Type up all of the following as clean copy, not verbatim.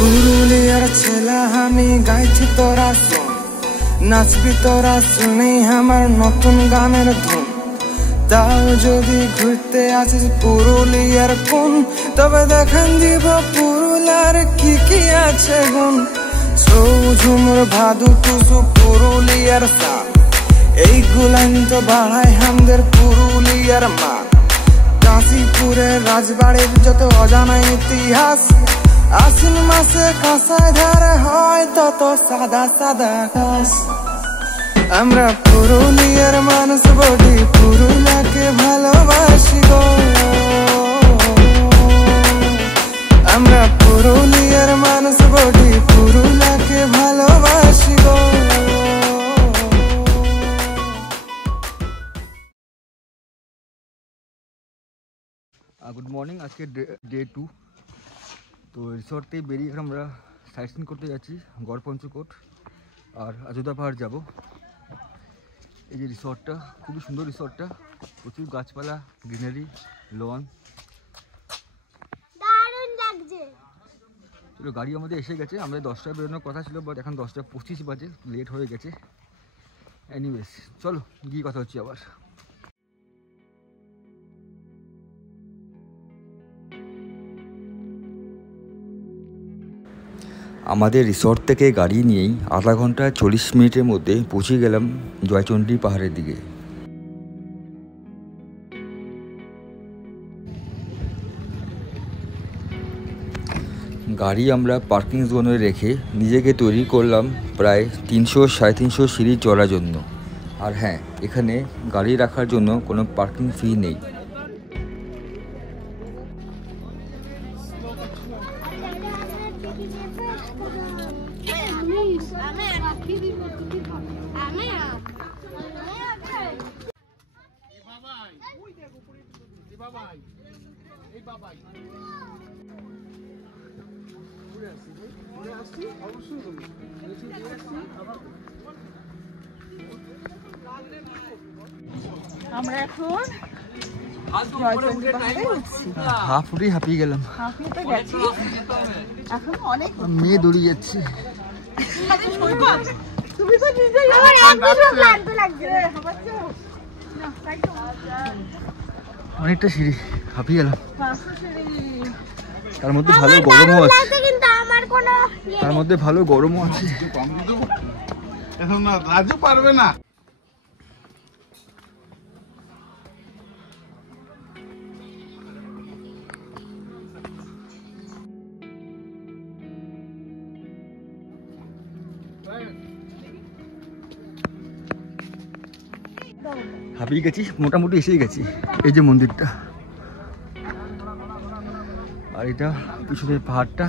পুরুলিয়ার ছেলা আমি গাইছি তোরা শুন, নাচবি তোরা শুনি আমার নতুন গানের ধুন। তাও যদি ঘুরতে আসিস পুরুলিয়ার কোন, তবে দেখান দিব পুরুলিয়ার কি কি আছে গুণ। ছৌ ঝুমুর ভাদু টুসু পুরুলিয়ার সাপ, এই গুলান তো বাড়ায় আমাদের পুরুলিয়ার মা। কাশীপুরের রাজবাড়ির যত অজানা ইতিহাস, আশ্বিন মাসে কাঁসায় ধারে হয় তত সাদা সাদা আকাশ। আমরা পুরুলিয়ার মানুষ বটি, পুরুলিয়াকে ভালোবাসি গো। আমরা পুরুলিয়ার মানুষ বটি, পুরুলিয়াকে ভালোবাসি গো। Good morning. আজকে ডে 2। তো রিসর্ট থেকে বেরিয়ে আমরা সাইট সিন করতে যাচ্ছি গড় পঞ্চকোট আর অযোধ্যা পাহাড় যাব। এই যে রিসর্টটা, খুবই সুন্দর রিসর্টটা, প্রচুর গাছপালা, গ্রিনারি, লন, দারুণ লাগছে। চলো গাড়ি আমাদের এসে গেছে। আমাদের 10টায় বেরোনোর কথা ছিল, বাট এখন 10:25 বাজে, লেট হয়ে গেছে। এনিওয়েজ চলো গিয়ে কথা হচ্ছে আবার। আমাদের রিসর্ট থেকে গাড়ি নিয়েই আধা ঘন্টা 40 মিনিটের মধ্যে পৌঁছে গেলাম জয়চণ্ডী পাহাড়ের দিকে। গাড়ি আমরা পার্কিং জোনে রেখে নিজেকে তৈরি করলাম প্রায় 300-350 সিঁড়ি চড়ার জন্য। আর হ্যাঁ, এখানে গাড়ি রাখার জন্য কোনো পার্কিং ফি নেই। আমরা এখন হাফ উঠে হাঁপিয়ে গেলাম, হাঁপিয়ে গেছি। এখন অনেক মেয়ে দৌড়িয়ে যাচ্ছে। তুমি তো নিজেই অনেকটা সিঁড়ি, হাঁপিয়ে গেলাম। তার মধ্যে ভালো গরমও আছে, তার মধ্যে ভালো গরমও আছে। এখন না রাজু পারবে না। হাঁপিয়ে গেছি, মোটামুটি এসেই গেছি। এই যে মন্দিরটা, আর এটা পিছনের পাহাড়টা।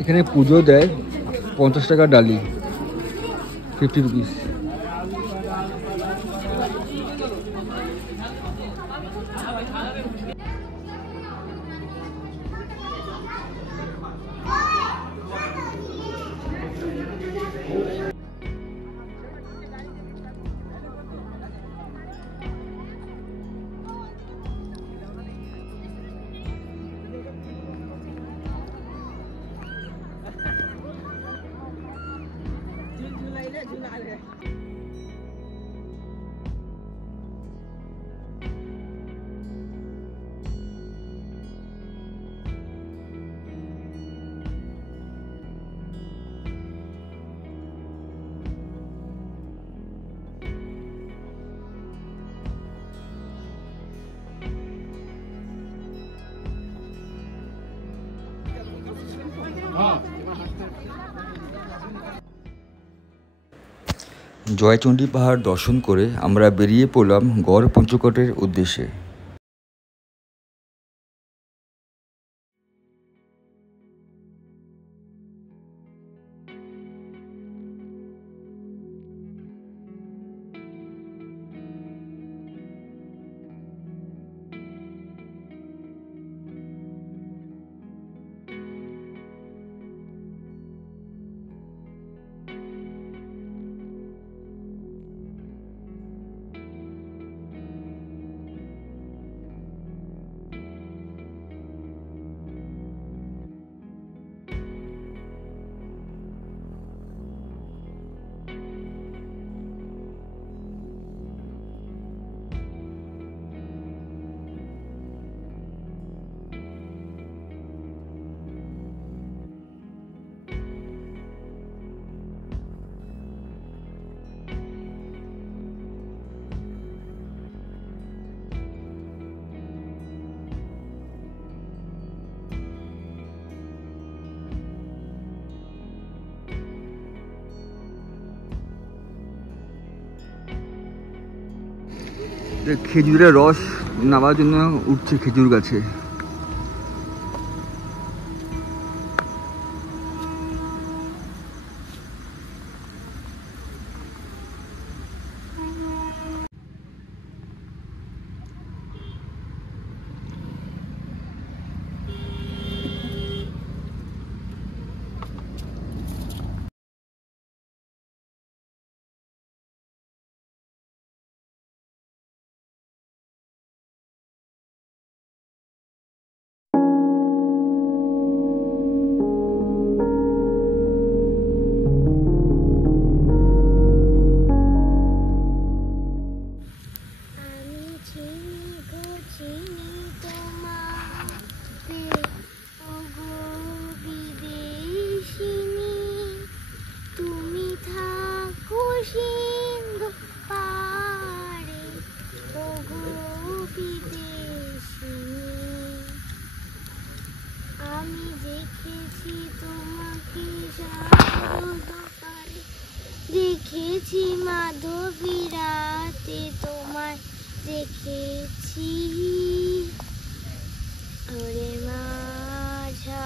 এখানে পুজো দেয় 50 টাকা ডালি, 50 রুপিস। জয়চণ্ডী পাহাড় দর্শন করে আমরা বেরিয়ে পড়লাম গড় পঞ্চকোটের উদ্দেশ্যে। খেজুরের রস নেওয়ার জন্য উঠছে খেজুর গাছে। দেখেছি মাধবী রাতে তোমায় দেখেছি ওরে মাঝারে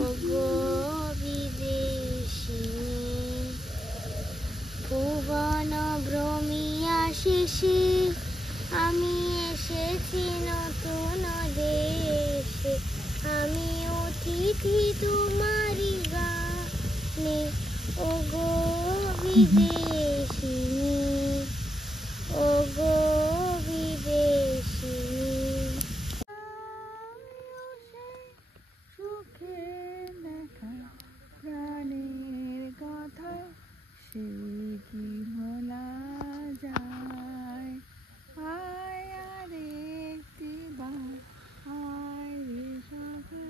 ওগো বিদেশিনী ভুবন ভ্রমিয়া শেষে আমি এসেছি নতুন দেশে আমি অতিথি তোমারই গানে ওগো বিদেশিনী ওগো বিদেশিনী সুখে দেখা প্রাণের কথা সেই কি ভোলা যায় আয় আর একটিবার আয় রে সাথে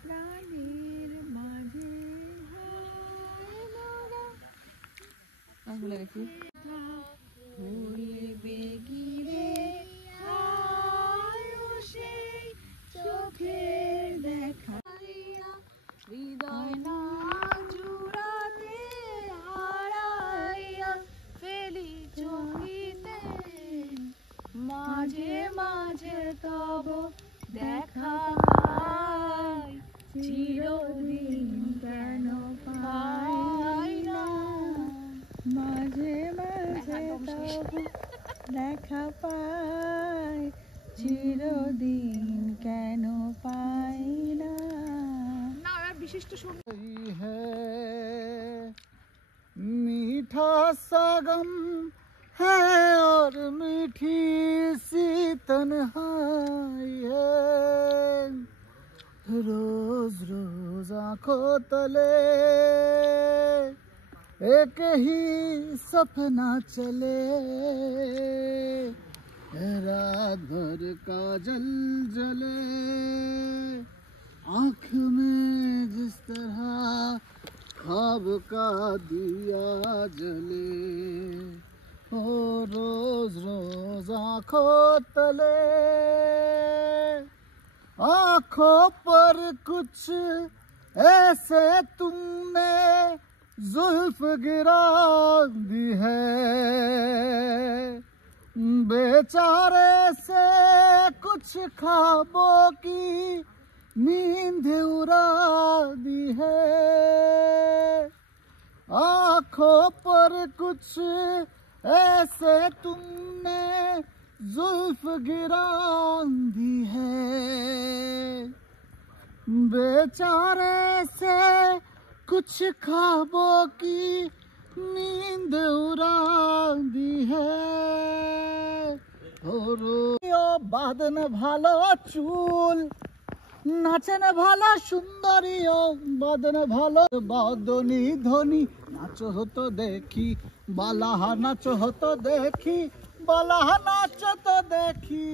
প্রাণের মাঝে হায় মোরা ভুলে গেছি ভুলবে গিরে আয় সেই চোখের দেখা হৃদয় না জুড়াতে হারাইয়া ফেলি চোখিতে মাঝে মাঝে তব দেখা পাই চিরদিন কেন পাই না মাঝে মাঝে তব দেখা পাই চিরদিন কেন পাই না বিশিষ্ট है मीठा सा गम है और मीठी सी तन्हाई है रोज रोज आंखों तले एक ही सपना चले रात भर का जल जले आँख में जिस तरह ख्वाब का दिया जले ओ रोज रोज आँखों तले आँखों पर कुछ ऐसे तुमने जुल्फ गिरा दी है बेचारे से कुछ ख्वाबों की नींद उड़ा दी है आँखों पर कुछ ऐसे तुमने जुल्फ गिरा दी है बेचारे से कुछ ख्वाबों की नींद उड़ा दी है बादन भालो चूल नाचन भाला सुंदरी बादन भालो बादनी ध्वनि नाचो हो तो देखी बालाहा नाचो हो तो देखी बालाहा नाचो तो देखी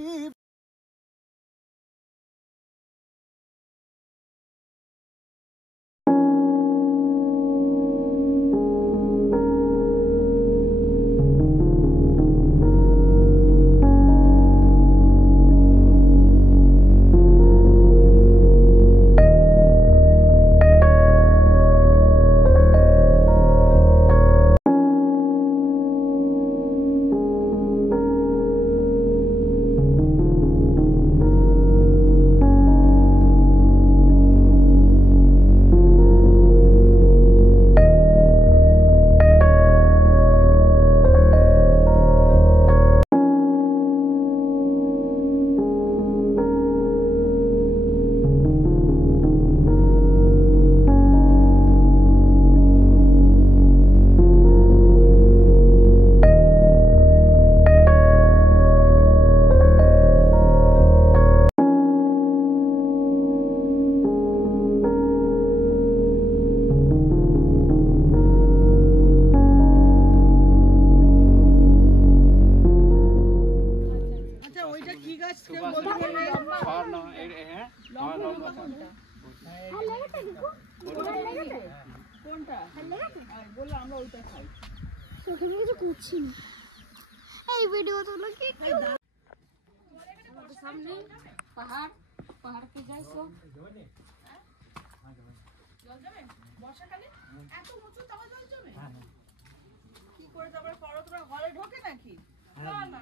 কোনটা বললো আমরা ওইটা খাই। চোখে কিছু করছি না, এই ভিডিও তোলো কি সামনে পাহাড়, পাহাড় কে যাই সব জল যাবে বর্ষাকালে এত উঁচু তাও জল যাবে কি করে? তারপরে পর্বতরা হলে ঢোকে নাকি? না না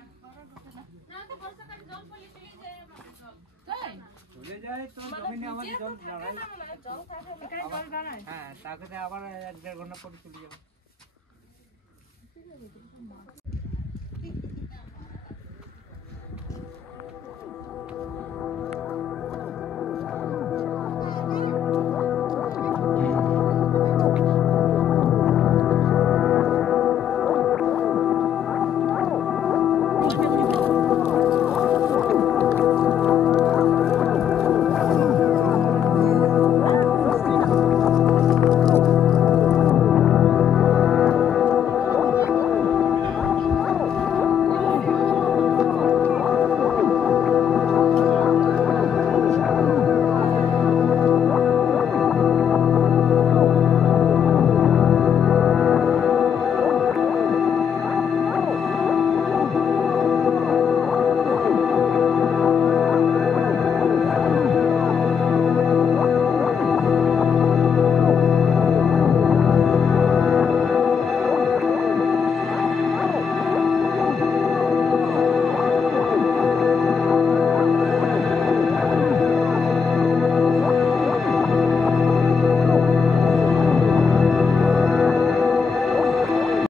ঢোকে না, না তো বর্ষাকালে জল পড়লে চলে যায় আমাদের সব, তাই চলে যায় তো জমিনে আমাদের জল দাঁড়ায়। জল থাকে এখানে জল দাঁড়ায়। হ্যাঁ, তারপরে আবার 1-1.5 ঘন্টা পরে চলে যাবে।